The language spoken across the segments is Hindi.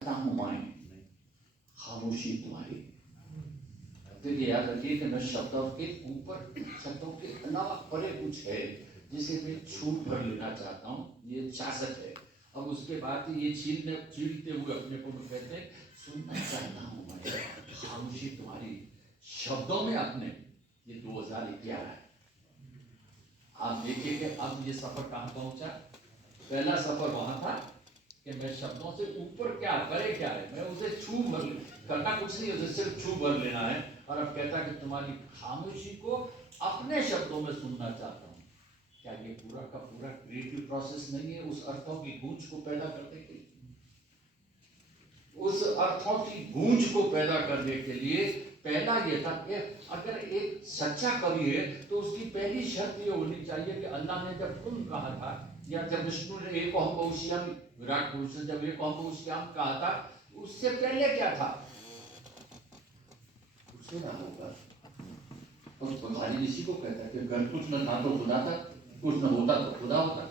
हूँ मैं, खामोशी तुम्हारी। तो ये याद रखिए कि मैं शब्दों के ऊपर, शब्दों के अलावा परे कुछ है जिसे मैं छूट भर लेना चाहता हूँ, ये चाहत है। अब उसके बाद ये छीलते हुए अपने को कहते हैं सुनना चाहता हूँ मैं, खामोशी तुम्हारी। शब्दों में अपने ये 2011 है। आप देखिए कि अब ये सफर कहाँ पहुंचा। पहला सफर वहां था कि मैं शब्दों से ऊपर क्या करे क्या है, मैं उसे छू भर करना कुछ नहीं, उसे सिर्फ छू भर लेना है। और अब कहता कि तुम्हारी खामोशी को अपने शब्दों में सुनना चाहता हूँ। क्या ये पूरा का पूरा क्रिएटिव प्रोसेस नहीं है उस अर्थों की गूंज को पैदा करने के लिए? उस अर्थों की गूंज को पैदा करने के लिए पहला ये था कि अगर एक सच्चा कवि है तो उसकी पहली शर्त ये होनी चाहिए कि अल्लाह ने जब तुम कहा था, या जब विष्णु ने एक ओम बहुश्याम, विराट पुरुष ने जब एक ओम बहुश्याम कहा था, उससे पहले क्या था? उससे ना होगा। तो बुखारी इसी को कहता है कि अगर कुछ न था तो खुदा था, कुछ न होता तो खुदा होता।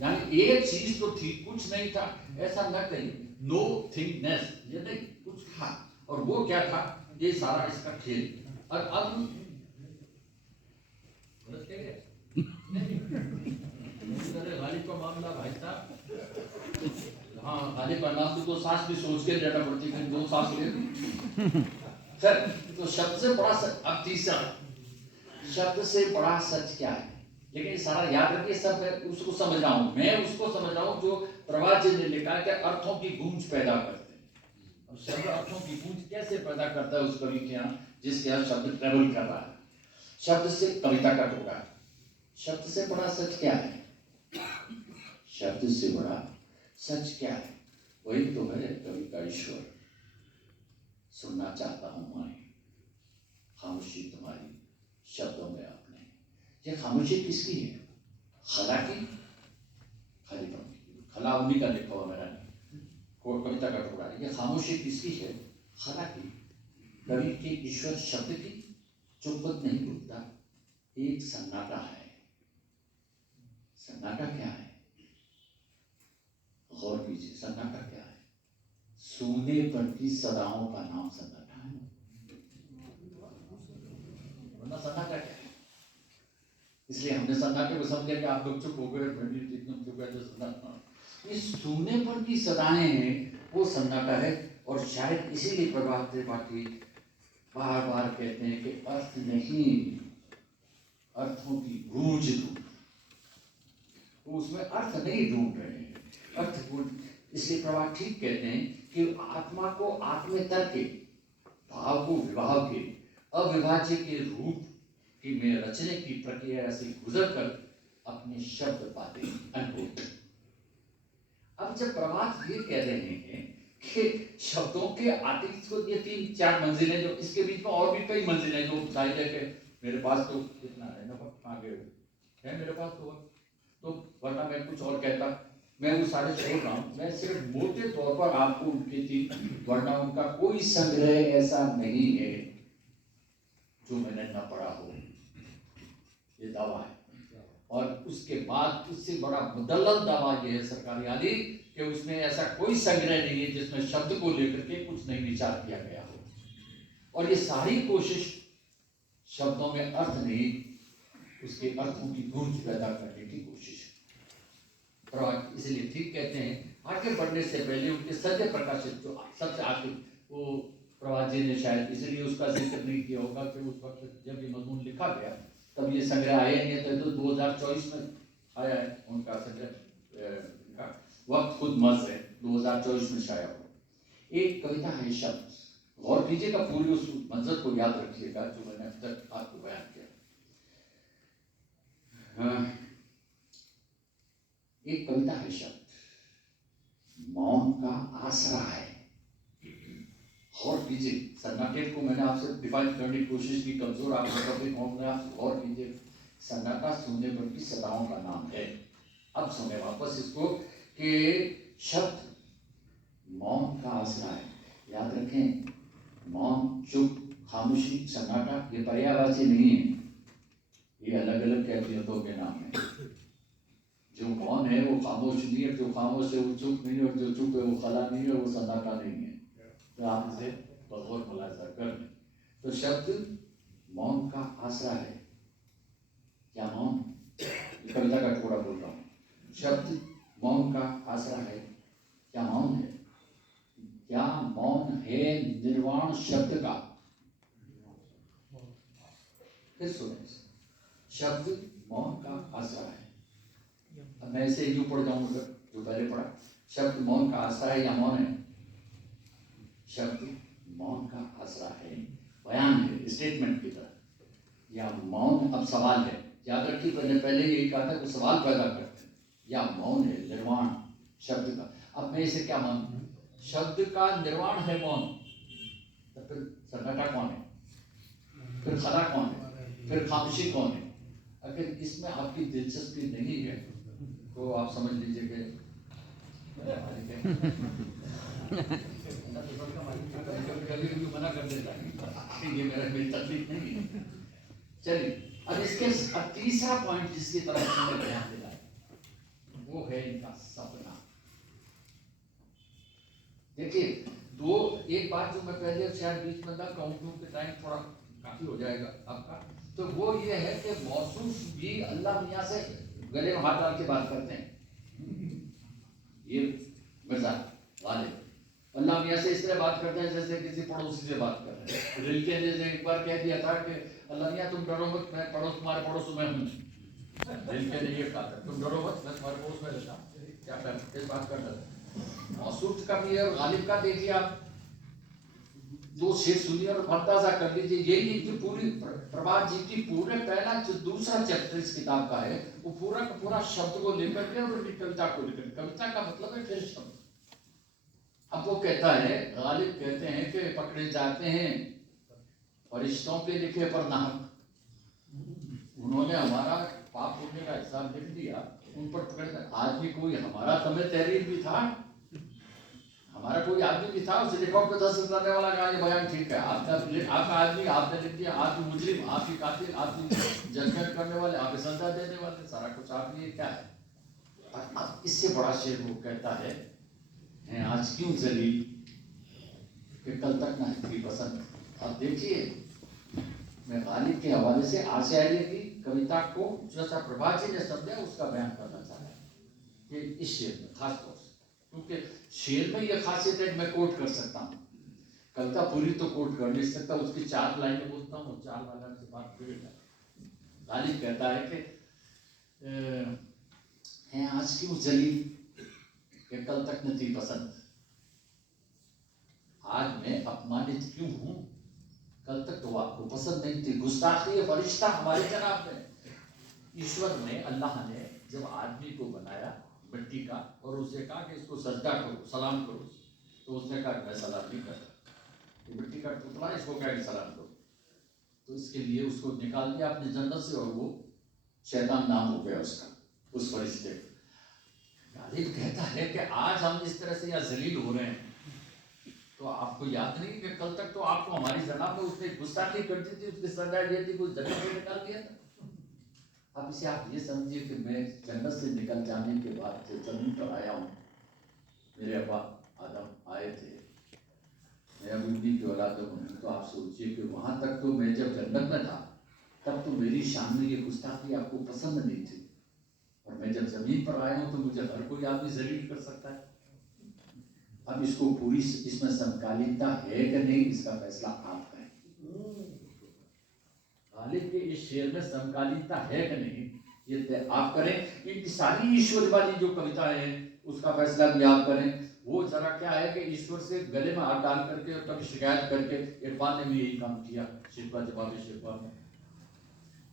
यानी एक चीज तो थी, कुछ नहीं था, ऐसा न कहिए। नो थिंगनेस, ये नहीं, कुछ था। और वो क्या था? ये सारा इसका खेल। और अब गलत कह गए? गालिब का मामला भाई साहब, हाँ गालिब का नाम तो सास भी सोच के लेना पड़ती है, 2 सास ले। फिर तो शब्द से बड़ा सच, अब तीसरा शब्द से बड़ा सच क्या है? लेकिन सारा याद रखिए, सब मैं उसको समझ रहा हूं, मैं उसको समझ रहा हूं जो प्रवाद जी ने लिखा है कि अर्थों की गूंज पैदा करते हैं। अब शब्द अर्थों की गूंज कैसे पैदा करता है उस कवि के यहाँ जिसके यहाँ शब्द ट्रेवल कर रहा है? शब्द से कविता का टुकड़ा। शब्द से बड़ा सच क्या है? शब्द से बड़ा सच क्या है? वही तो है कवि का ईश्वर। सुनना चाहता हूं मैं, खामोशी तुम्हारी, शब्दों में अपने। ये खामोशी किसकी है? खला की? खालीपन की। खला उन्हीं का लिखा हुआ मेरा कविता का टुकड़ा। ये खामोशी किसकी है? खला की। कवि के ईश्वर शब्द की चुप्पत नहीं बोलता, एक सन्नाटा है। सन्नाटा क्या है? गौर कीजिए, सन्नाटा क्या है? सूने पर की सदाओं का नाम सन्नाटा है। वरना सन्नाटा क्या है? इसलिए हमने सन्नाटे को समझा कि आप लोग चुप हो गए, मैं भी एकदम चुप गया। सन्नाटा, ये सूने पर की सदाएं हैं, वो सन्नाटा है। और शायद इसीलिए प्रभात त्रिपाठी बार बार कहते हैं कि अर्थ नहीं, अर्थों की गूंज ढूंढ। वो उसमें अर्थ नहीं ढूंढ रहे हैं, अर्थ गूंज। इसलिए प्रभात ठीक कहते हैं कि आत्मा को आत्मेतर के, भाव को विभाव के, अविभाज्य के रूप की में रचने की प्रक्रिया से गुजर कर अपने शब्द पाते अनुभूत। अब जब प्रभात ये कह रहे हैं कि शब्दों के अतीत को, ये 3-4 मंजिलें, जो इसके बीच में और भी कई मंजिलें जो जाहिर है कि मेरे पास तो कितना है ना, आगे है मेरे पास तो वरना मैं कुछ और कहता। मैं वो सारे छोड़ रहा हूँ, मैं सिर्फ मोटे तौर पर आपको उनकी थी, वरना उनका कोई संग्रह ऐसा नहीं है जो मैंने न पढ़ा हो, ये दावा है। और उसके बाद उससे बड़ा मुदल्लल दावा यह है सरकारी आदि कि उसमें ऐसा कोई संग्रह नहीं है जिसमें शब्द को लेकर के कुछ नहीं विचार किया गया हो। और ये सारी कोशिश शब्दों में अर्थ नहीं, उसके अर्थों की गूंज पैदा करने की कोशिश। इसलिए ठीक कहते हैं, आगे बढ़ने से पहले उनके सत्य प्रकाशित जो सबसे आखिर, वो प्रभात जी ने शायद इसलिए उसका जिक्र नहीं किया होगा कि उस वक्त जब ये मजमून लिखा गया तब ये संग्रह आया नहीं, तो 2024 में आया है उनका संग्रह। वक्त खुद मस्त है, 2024 में शाया हो। एक कविता है शब्द, गौर कीजिएगा, पूरी उस मंजर को याद रखिएगा जो मैंने अब तक आपको बयान किया। एक कविता है शब्द, मौन का आसरा है। गौर कीजिए, सन्नाटे को मैंने आपसे डिफाइन करने की कोशिश की, कमजोर आप गौर कीजिए। सन्नाटा सुनने पर की सदाओं का नाम है। अब सुने वापस इसको कि शब्द मौन का आसरा है। याद रखें, मौन, चुप, खामोशी, सन्नाटा ये पर्यायवाची नहीं है, ये अलग अलग कैफियतों के नाम है जो कौन है वो खामोश नहीं है, जो खामोश है वो चुप नहीं है, और जो चुप है वो खला नहीं है, वो सन्नाटा नहीं है। तो आप इसे बगौर मुलाजा कर लें। तो शब्द मौन का आसरा है। क्या मौन? कविता का टुकड़ा बोल रहा हूँ। शब्द मौन का आसरा है। क्या मौन है? क्या मौन है निर्वाण शब्द का? फिर सुने, शब्द मौन का आसरा है। अब मैं इसे यूं पढ़ जाऊंगा जो पहले पढ़ा। शब्द मौन का आसरा है या मौन है? शब्द मौन का आसरा है, बयान है, स्टेटमेंट की तरह। या मौन, अब सवाल है, याद रखिए मैंने पहले यही कहा था कि सवाल पैदा करते हैं। या मौन है निर्वाण शब्द का। अब मैं इसे क्या मानूं? शब्द का निर्वाण है मौन, तो फिर सन्नाटा कौन है? फिर खला कौन है? फिर खामोशी कौन है? अगर इसमें आपकी दिलचस्पी नहीं है तो आप समझ लीजिए कि कभी मना कर देता है, ये मेरी तकलीफ नहीं है। चलिए, अब इसके तीसरा पॉइंट जिसकी तरफ मैंने ध्यान दिलाया वो है इनका सपना। देखिए, एक बात जो मैं पहले शायद बीच में ना कहूँ क्योंकि टाइम थोड़ा काफी हो जाएगा आपका, तो वो ये है कि मौसूफ भी अल्लाह मियाँ से गले में हाथ डाल के बात करते हैं। ये मिर्जा वाले अल्लाह मियाँ से इस तरह बात करते हैं जैसे किसी पड़ोसी से बात कर रहे हैं। रिलके ने एक बार कह दिया था कि अल्लाह मियाँ तुम डरो मत, मैं तुम्हारे पड़ोस में हूँ। रिलके ने ये कहा था, तुम डरो मत, मैं तुम्हारे पड़ोस में रहता हूँ। क्या इस बात कर रहे थे। मौसूफ का भी है और गालिब का देखिए आप, दो शेर सुनिए और अंदाजा कर लीजिए। यही जो पूरी प्रभात जी की पूरे पहला जो दूसरा चैप्टर इस किताब का है वो पूरा का पूरा शब्द को लेकर के और उनकी कविता को लेकर। कविता का मतलब है फिर शब्द। अब वो कहता है, गालिब कहते हैं कि पकड़े जाते हैं फरिश्तों के लिखे पर नाहक। उन्होंने हमारा पाप पुण्य का हिसाब लिख दिया, उन पर पकड़े। आदमी कोई हमारा समय तहरीर भी था, हमारा कोई आदमी भी था, उसे रिकॉर्ड पे 10 करने वाला कहा ये बयान ठीक है, आपका आदमी आपने लिख दिया, आपकी मुजरिम, आपकी कातिल, आपकी जजमेंट करने वाले, आपकी सजा देने वाले, सारा कुछ आप ये क्या है। अब इससे बड़ा शेर वो कहता है आज क्यों जलील कि कल तक ना थी पसंद। अब देखिए, मैं गालिब के हवाले से आचार्य की कविता को जैसा प्रभात जी ने समझा उसका बयान करना चाह रहा है कि इस शेर में खास तौर से, क्योंकि शेर में यह खासियत है कि मैं कोट कर सकता हूँ, कविता पूरी तो कोट कर नहीं सकता, उसकी 4 लाइनें बोलता हूँ, 4 वाला से बात फिर गालिब कहता है कि हैं आज क्यों जलील कि कल तक न थी पसंद। आज मैं अपमानित क्यों हूँ, कल तक तो आपको पसंद नहीं थी। गुस्ताखी फरिश्ता हमारे जनाब में। ईश्वर ने, अल्लाह ने जब आदमी को बनाया मिट्टी का और उसे कहा कि इसको सजदा करो, सलाम करो, तो उसने कहा मैं सलाम नहीं करता, ये मिट्टी का टुकड़ा, इसको क्या सलाम करो। तो इसके लिए उसको निकाल दिया अपनी जन्नत से और वो शैतान नाम हो गया उसका, उस फरिश्ते। गालिब कहता है कि आज हम इस तरह से यहाँ जलील हो रहे हैं, तो आपको याद नहीं कि कल तक तो आपको हमारी जनाब में उसने गुस्ताखी करती थी, उसकी सजा ये थी, कुछ जन्नत से निकाल दिया था। अब इसे आप ये समझिए कि मैं जन्नत से निकल जाने के बाद जो जमीन पर आया हूँ, मेरे अब्बा आदम आए थे, मैं अब उन्हीं की औलाद हूँ, तो आप सोचिए कि वहाँ तक तो मैं जब जन्नत में था तब तो मेरी शान में ये गुस्ताखी आपको पसंद नहीं थी, और मैं जब जमीन पर आया हूँ तो मुझे हर कोई आदमी जलील कर सकता है। अब इसको पूरी, इसमें समकालीनता है कि नहीं, इसका फैसला आप करें। गालिब के इस शेर में समकालीनता है कि नहीं ये आप करें। इनकी सारी ईश्वरवादी जो कविताएं हैं उसका फैसला भी आप करें। वो जरा क्या है कि ईश्वर से गले में हाथ डाल करके और कभी शिकायत करके, इरफान ने भी यही काम किया शिकवा जवाब शिकवा में,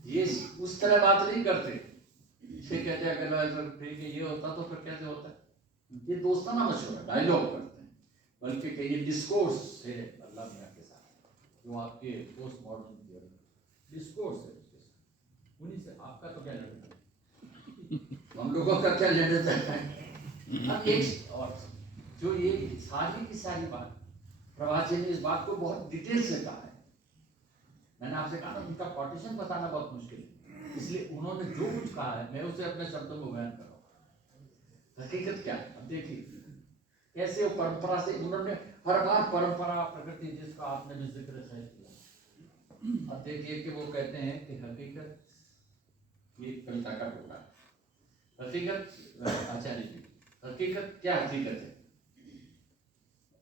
ये उस तरह बात नहीं करते। फिर कहते हैं अगर ये होता तो फिर कैसे होता है, ये दोस्ताना मशवरा डायलॉग करते हैं, बल्कि कि ये डिस्कोर्स है अल्लाह मियाँ के साथ, जो आपके पोस्ट मॉडर्न डिस्कोर्स है उसके साथ, उन्हीं से आपका तो क्या लेना है, हम लोगों का क्या लेना है। अब एक और जो ये सारी की सारी बात प्रभात जी ने इस बात को बहुत डिटेल से कहा है। मैंने आपसे कहा ना उनका कोटेशन बताना बहुत मुश्किल है, इसलिए उन्होंने जो कुछ कहा है मैं उसे अपने शब्दों में बयान कर रहा हूँ। हकीकत क्या है? अब देखिए कैसे वो परंपरा से उन्होंने हर बार परंपरा प्रकृति जिसका आपने भी जिक्र है किया। अब देखिए कि वो कहते हैं कि हकीकत ये कविता का टुकड़ा है। हकीकत आचार्य जी, हकीकत क्या हकीकत है?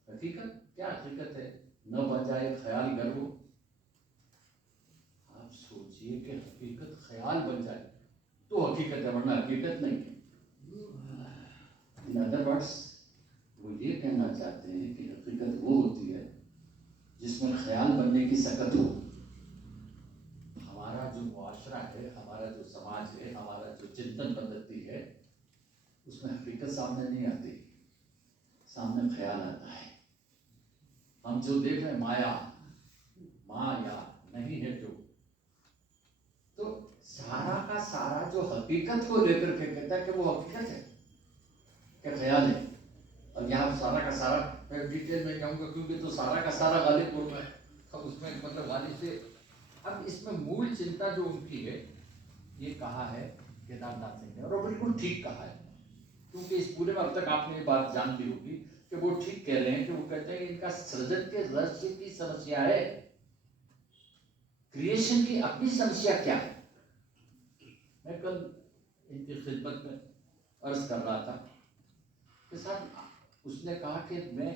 हकीकत क्या हकीकत है? न बन जाए ख्याल गर्व। आप सोचिए कि हकीकत ख्याल बन जाए तो हकीकत है, वरना हकीकत नहीं है। इन अदर वर्ड्स वो ये कहना चाहते हैं कि हकीकत वो होती है जिसमें ख्याल बनने की सकत हो। हमारा जो मुआशरा है, हमारा जो समाज है, हमारा जो चिंतन पद्धति है, उसमें हकीकत सामने नहीं आती, सामने ख्याल आता है। हम जो देख रहे हैं माया नहीं है जो, तो सारा का सारा जो हकीकत को लेकर के कहता है कि वो हकीकत है क्या ख्याल है। अब यहाँ सारा का सारा मैं डिटेल में कहूँगा क्योंकि तो सारा का सारा गालिब बोल रहा है, अब उसमें मतलब गालिब से अब इसमें मूल चिंता जो उनकी है ये कहा है केदारनाथ सिंह ने, और वो बिल्कुल ठीक कहा है, क्योंकि इस पूरे में अब तक आपने ये बात जान ली होगी कि वो ठीक कह रहे हैं कि वो कहते हैं कि इनका सृजन के रहस्य की समस्या है, क्रिएशन की अपनी समस्या क्या है। मैं कल इनकी खिदमत में अर्ज कर रहा था कि साहब उसने कहा कि मैं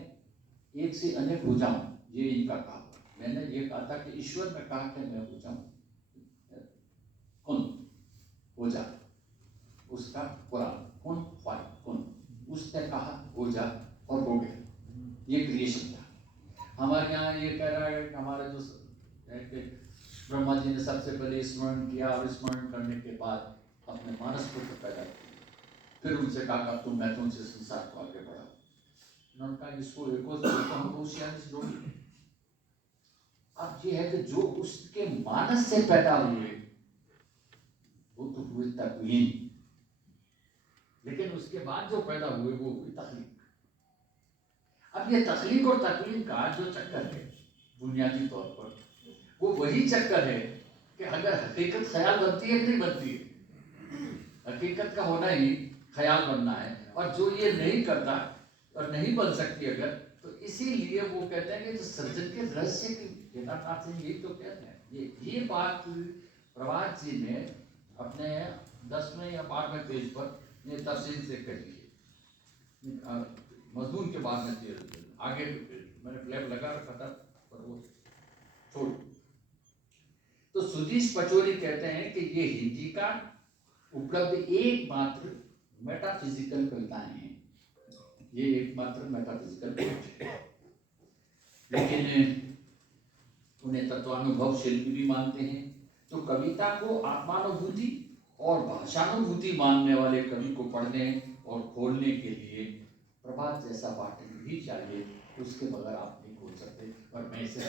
एक से अनेक हो जाऊं, ये इनका कहा। मैंने ये कहा था कि ईश्वर ने कहा कि मैं हो जाऊं कौन हो जा, उसका कुरान कौन फाइल कौन, उसने कहा हो जा और हो गया, ये क्रिएशन था। हमारे यहाँ ये कह रहा है कि हमारे जो है कि ब्रह्मा जी ने सबसे पहले स्मरण किया और स्मरण करने के बाद अपने मानस पुत्र पैदा किए, फिर उनसे कहा कि तुम मैं तुमसे संसार को आगे बढ़ाओ। उन्होंने कहा इसको एक और हम होशियारी से जोड़ी। अब ये है कि जो उसके मानस से पैदा हुए वो तो हुए तकवीन, लेकिन उसके बाद जो पैदा हुए वो हुई तख्लीक। अब ये तख्लीक और तकवीन का जो चक्कर है बुनियादी तौर पर वो वही चक्कर है कि अगर हकीकत ख्याल बनती है कि नहीं बनती है, हकीकत का होना ही ख्याल बनना है, और जो ये नहीं करता और नहीं बन सकती अगर, तो इसीलिए वो कहते हैं कि जो सृजन के रहस्य की केदारनाथ से यही तो कहते हैं। ये बात प्रभात जी ने अपने 10वें या 12वें पेज पर ये तफसील से कही है, मजमून के बाद में आगे मैंने फ्लैप लगा रखा था पर वो छोड़। तो सुधीश पचोरी कहते हैं कि ये हिंदी का उपलब्ध एकमात्र मेटाफिजिकल कविताएं हैं, ये एकमात्र मेटाफिजिकल, लेकिन उन्हें तत्वानुभव शिल्पी भी मानते हैं। तो कविता को आत्मानुभूति और भाषानुभूति मानने वाले कवि को पढ़ने और खोलने के लिए प्रभात जैसा पाठक भी चाहिए, उसके बगैर आप नहीं खोल सकते। और मैं इसे